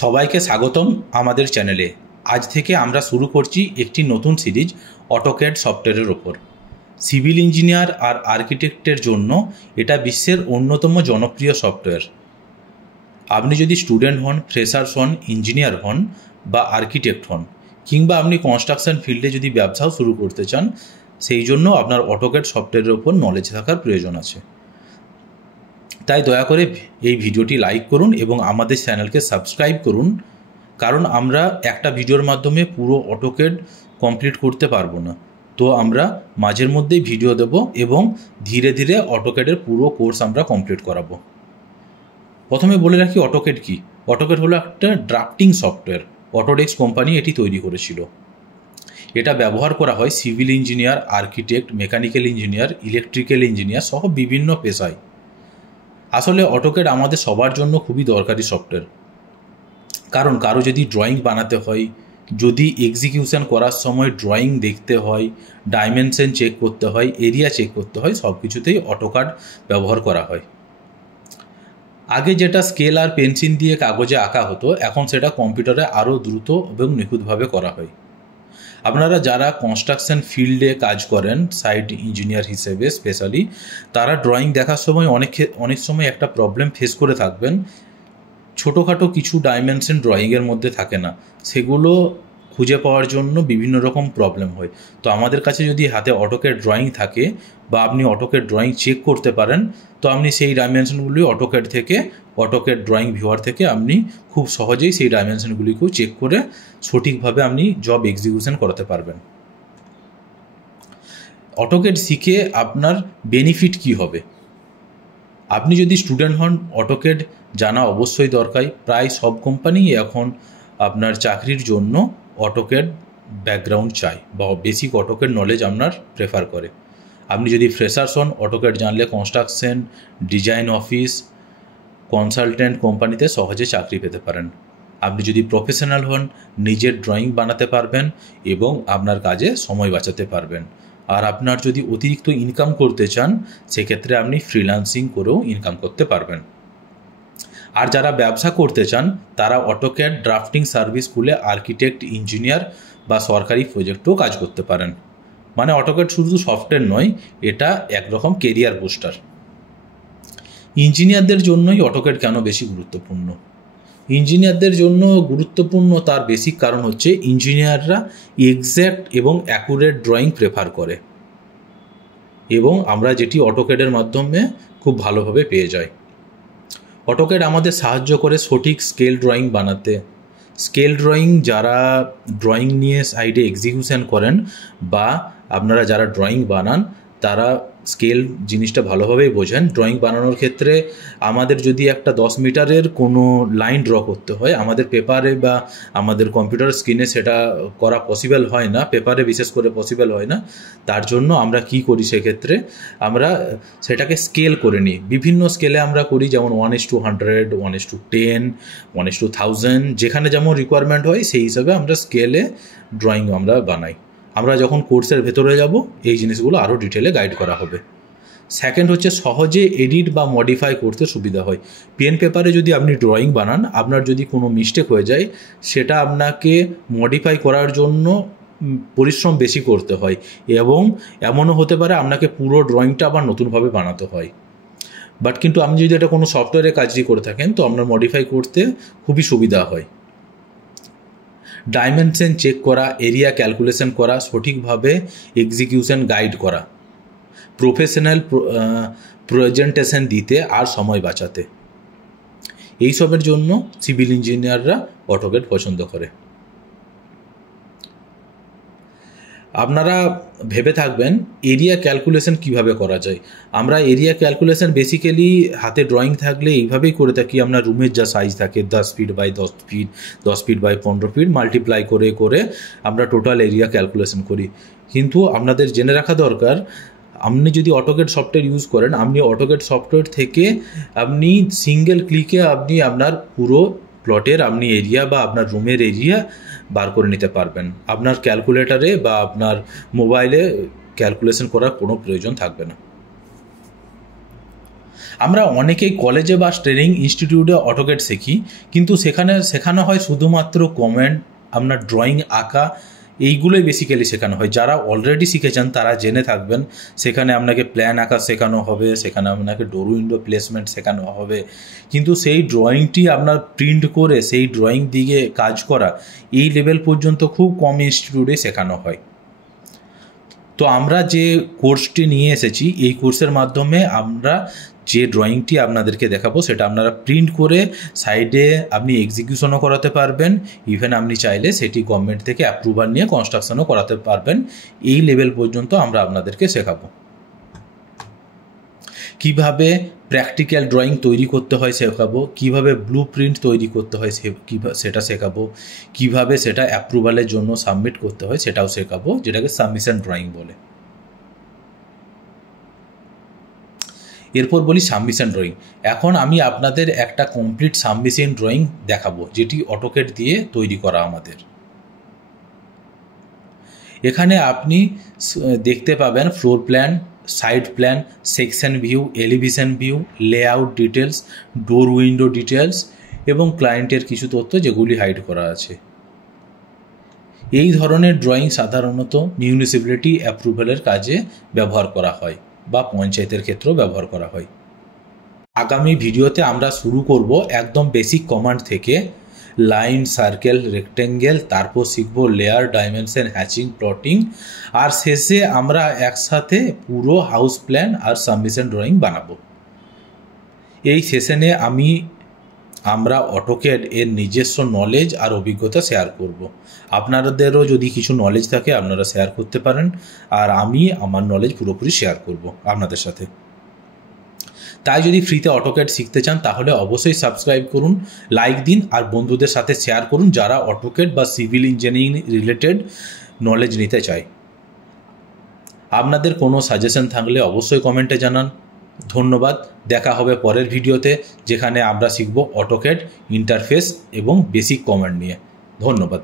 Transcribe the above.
সবাইকে স্বাগতম আমাদের চ্যানেলে। আজ থেকে আমরা শুরু করছি একটি নতুন সিরিজ অটোক্যাড সফটওয়্যারের ওপর। সিভিল ইঞ্জিনিয়ার আর আর্কিটেক্টের জন্য এটা বিশ্বের অন্যতম জনপ্রিয় সফটওয়্যার। আপনি যদি স্টুডেন্ট হন, ফ্রেশার্স হন, ইঞ্জিনিয়ার হন বা আর্কিটেক্ট হন, কিংবা আপনি কনস্ট্রাকশন ফিল্ডে যদি ব্যবসাও শুরু করতে চান, সেই জন্য আপনার অটোক্যাড সফটওয়্যারের ওপর নলেজ থাকার প্রয়োজন আছে। তাই দয়া করে এই ভিডিওটি লাইক করুন এবং আমাদের চ্যানেলকে সাবস্ক্রাইব করুন, কারণ আমরা একটা ভিডিওর মাধ্যমে পুরো অটোক্যাড কমপ্লিট করতে পারবো না। তো আমরা মাঝের মধ্যেই ভিডিও দেব এবং ধীরে ধীরে অটোক্যাডের পুরো কোর্স আমরা কমপ্লিট করাবো। প্রথমে বলে রাখি অটোক্যাড কি। অটোক্যাড হলো একটা ড্রাফটিং সফটওয়্যার। অটোডেস্ক কোম্পানি এটি তৈরি করেছিল। এটা ব্যবহার করা হয় civil engineer, architect, mechanical engineer, electrical engineer সহ বিভিন্ন পেশায়। আসলে অটোক্যাড আমাদের সবার জন্য খুবই দরকারি সফটওয়্যার, কারণ কারো যদি ড্রয়িং বানাতে হয়, যদি এক্সিকিউশন করার সময় ড্রয়িং দেখতে হয়, ডাইমেনশন চেক করতে হয়, এরিয়া চেক করতে হয়, সব কিছুতেই অটোক্যাড ব্যবহার করা হয়। আগে যেটা স্কেল আর পেন্সিল দিয়ে কাগজে আঁকা হতো, এখন সেটা কম্পিউটারে আরও দ্রুত এবং নিখুঁতভাবে করা হয়। আপনারা যারা কনস্ট্রাকশন ফিল্ডে কাজ করেন, সাইট ইঞ্জিনিয়ার হিসেবে স্পেশালি, তারা ড্রয়িং দেখার সময় অনেক সময় একটা প্রবলেম ফেস করে থাকবেন। ছোটোখাটো কিছু ডাইমেনশন ড্রয়িংয়ের মধ্যে থাকে না, সেগুলো খুঁজে পাওয়ার জন্য বিভিন্ন রকম প্রবলেম হয়। তো আমাদের কাছে যদি হাতে অটোক্যাড ড্রয়িং থাকে বা আপনি অটোক্যাড ড্রয়িং চেক করতে পারেন, তো আপনি সেই ডাইমেনশনগুলি অটোক্যাড ড্রয়িং ভিউয়ার থেকে আপনি খুব সহজেই সেই ডাইমেনশনগুলিকেও চেক করে সঠিকভাবে আপনি জব এক্সিকিউশন করাতে পারবেন। অটোক্যাড শিখে আপনার বেনিফিট কি হবে? আপনি যদি স্টুডেন্ট হন, অটোক্যাড জানা অবশ্যই দরকার। প্রায় সব কোম্পানি এখন আপনার চাকরির জন্য অটোক্যাড ব্যাকগ্রাউন্ড চাই বা বেসিক অটোক্যাড নলেজ আপনার প্রেফার করে। আপনি যদি ফ্রেশার্স হন, অটোক্যাড জানলে কনস্ট্রাকশন, ডিজাইন অফিস, কনসালটেন্ট কোম্পানিতে সহজে চাকরি পেতে পারেন। আপনি যদি প্রফেশনাল হন, নিজের ড্রয়িং বানাতে পারবেন এবং আপনার কাজে সময় বাঁচাতে পারবেন। আর আপনার যদি অতিরিক্ত ইনকাম করতে চান, সেক্ষেত্রে আপনি ফ্রিল্যান্সিং করেও ইনকাম করতে পারবেন। আর যারা ব্যবসা করতে চান, তারা অটোক্যাড ড্রাফটিং সার্ভিস খুলে আর্কিটেক্ট, ইঞ্জিনিয়ার বা সরকারি প্রজেক্টেও কাজ করতে পারেন। মানে অটোক্যাড শুধু সফটওয়্যার নয়, এটা একরকম কেরিয়ার বুস্টার। ইঞ্জিনিয়ারদের জন্যই অটোক্যাড কেন বেশি গুরুত্বপূর্ণ? ইঞ্জিনিয়ারদের জন্য গুরুত্বপূর্ণ তার বেসিক কারণ হচ্ছে, ইঞ্জিনিয়াররা এক্স্যাক্ট এবং অ্যাকুরেট ড্রয়িং প্রেফার করে এবং আমরা যেটি অটোক্যাডের মাধ্যমে খুব ভালোভাবে পেয়ে যাই। অটোক্যাড আমাদের সাহায্য করে সঠিক স্কেল ড্রয়িং বানাতে। স্কেল ড্রয়িং যারা ড্রয়িং নিয়ে সাইডে এক্সিকিউশন করেন বা আপনারা যারা ড্রয়িং বানান, তারা স্কেল জিনিসটা ভালোভাবেই বোঝেন। ড্রয়িং বানানোর ক্ষেত্রে আমাদের যদি একটা 10 মিটারের কোনো লাইন ড্র করতে হয়, আমাদের পেপারে বা আমাদের কম্পিউটার স্ক্রিনে সেটা করা পসিবল হয় না, পেপারে বিশেষ করে পসিবল হয় না। তার জন্য আমরা কি করি, সেক্ষেত্রে আমরা সেটাকে স্কেল করে নিই। বিভিন্ন স্কেলে আমরা করি, যেমন 1:100, 1:10, 1:1000, যেখানে যেমন রিকোয়ারমেন্ট হয় সেই হিসাবে আমরা স্কেলে ড্রয়িং আমরা বানাই। আমরা যখন কোর্সের ভেতরে যাব, এই জিনিসগুলো আরও ডিটেলে গাইড করা হবে। সেকেন্ড হচ্ছে, সহজে এডিট বা মডিফাই করতে সুবিধা হয়। পেন পেপারে যদি আপনি ড্রয়িং বানান, আপনার যদি কোনো মিস্টেক হয়ে যায়, সেটা আপনাকে মডিফাই করার জন্য পরিশ্রম বেশি করতে হয় এবং এমনও হতে পারে আপনাকে পুরো ড্রয়িংটা আবার নতুনভাবে বানাতে হয়। বাট কিন্তু আপনি যদি এটা কোনো সফটওয়্যারে কাজটি করে থাকেন, তো আপনার মডিফাই করতে খুবই সুবিধা হয়। ডাইমেনশন চেক করা, এরিয়া ক্যালকুলেশন করা, সঠিকভাবে এক্সিকিউশন গাইড করা, প্রফেশনাল প্রেজেন্টেশন দিতে আর সময় বাঁচাতে, এইসবের জন্য সিভিল ইঞ্জিনিয়াররা অটোক্যাড পছন্দ করে। আপনারা ভেবে থাকবেন এরিয়া ক্যালকুলেশন কিভাবে করা যায়। আমরা এরিয়া ক্যালকুলেশন বেসিক্যালি হাতে ড্রয়িং থাকলে এইভাবেই করে থাকি। আমরা রুমের যা সাইজ থাকে 10 feet by 10 feet, 10 feet by 15 feet multiply করে করে আমরা টোটাল এরিয়া ক্যালকুলেশন করি। কিন্তু আপনাদের জেনে রাখা দরকার, আপনি যদি অটোক্যাড সফটওয়্যার ইউজ করেন, আপনি অটোক্যাড সফটওয়্যার থেকে আপনি সিঙ্গেল ক্লিকে আপনি আপনার পুরো প্লটের আপনি এরিয়া বা আপনার রুমের এরিয়া বার করে নিতে পারবেন। আপনার ক্যালকুলেটারে বা আপনার মোবাইলে ক্যালকুলেশন করার কোনো প্রয়োজন থাকবে না। আমরা অনেকেই কলেজে বা ট্রেনিং ইনস্টিটিউটে অটোক্যাড শিখি, কিন্তু সেখানে শেখানো হয় শুধুমাত্র কমেন্ট, আপনার ড্রয়িং আঁকা, এইগুলোই বেসিক্যালি শেখানো হয়। যারা অলরেডি শিখেছেন তারা জেনে থাকবেন সেখানে আপনাকে প্ল্যান আঁকা শেখানো হবে, সেখানে আপনাকে ডোর উইন্ডো প্লেসমেন্ট শেখানো হবে, কিন্তু সেই ড্রয়িংটি আপনার প্রিন্ট করে সেই ড্রয়িং দিকে কাজ করা, এই লেভেল পর্যন্ত খুব কম ইনস্টিটিউটে শেখানো হয়। তো আমরা যে কোর্সটি নিয়ে এসেছি, এই কোর্সের মাধ্যমে আমরা যে ড্রয়িংটি আপনাদেরকে দেখাবো সেটা আপনারা প্রিন্ট করে সাইডে আপনি এক্সিকিউশনও করাতে পারবেন, ইভেন আপনি চাইলে সেটি গভর্নমেন্ট থেকে অ্যাপ্রুভাল নিয়ে কনস্ট্রাকশনও করাতে পারবেন। এই লেভেল পর্যন্ত আমরা আপনাদেরকে শেখাবো। কিভাবে প্র্যাকটিক্যাল ড্রয়িং তৈরি করতে হয় শেখাবো, কিভাবে ব্লু প্রিন্ট তৈরি করতে হয় সেটা শেখাবো, কিভাবে সেটা অ্যাপ্রুভালের জন্য সাবমিট করতে হয় সেটাও শেখাবো, যেটাকে সাবমিশন ড্রয়িং বলে। এরপর বলি সাবমিশন ড্রয়িং। এখন আমি আপনাদের একটা কমপ্লিট সাবমিশন ড্রয়িং দেখাবো, যেটি অটোক্যাড দিয়ে তৈরি করা আমাদের। এখানে আপনি দেখতে পাবেন floor plan, side plan, section view, elevation view, layout details, ডোর উইন্ডো ডিটেলস এবং ক্লায়েন্টের কিছু তথ্য যেগুলি হাইড করা আছে। এই ধরনের ড্রয়িং সাধারণত মিউনিসিপ্যালিটি অ্যাপ্রুভালের কাজে ব্যবহার করা হয় বা পঞ্চায়েতের ক্ষেত্রেও ব্যবহার করা হয়। আগামী ভিডিওতে আমরা শুরু করব একদম বেসিক কমান্ড থেকে, লাইন, সার্কেল, রেক্টেঙ্গেল, তারপর শিখব লেয়ার, ডাইমেনশন, হ্যাচিং, প্লটিং, আর শেষে আমরা একসাথে পুরো হাউস প্ল্যান আর সাবমিশন ড্রয়িং বানাবো। এই সেশনে আমরা অটোক্যাড এর নিজস্ব নলেজ আর অভিজ্ঞতা শেয়ার করব। আপনাদেরও যদি কিছু নলেজ থাকে আপনারা শেয়ার করতে পারেন, আর আমি আমার নলেজ পুরোপুরি শেয়ার করব আপনাদের সাথে। তাই যদি ফ্রিতে অটোক্যাড শিখতে চান তাহলে অবশ্যই সাবস্ক্রাইব করুন, লাইক দিন আর বন্ধুদের সাথে শেয়ার করুন যারা অটোক্যাড বা সিভিল ইঞ্জিনিয়ারিং রিলেটেড নলেজ নিতে চায়। আপনাদের কোনো সাজেশন থাকলে অবশ্যই কমেন্টে জানান। ধন্যবাদ। দেখা হবে পরের ভিডিওতে, যেখানে আমরা শিখব অটোক্যাড ইন্টারফেস এবং বেসিক কমান্ড নিয়ে। ধন্যবাদ।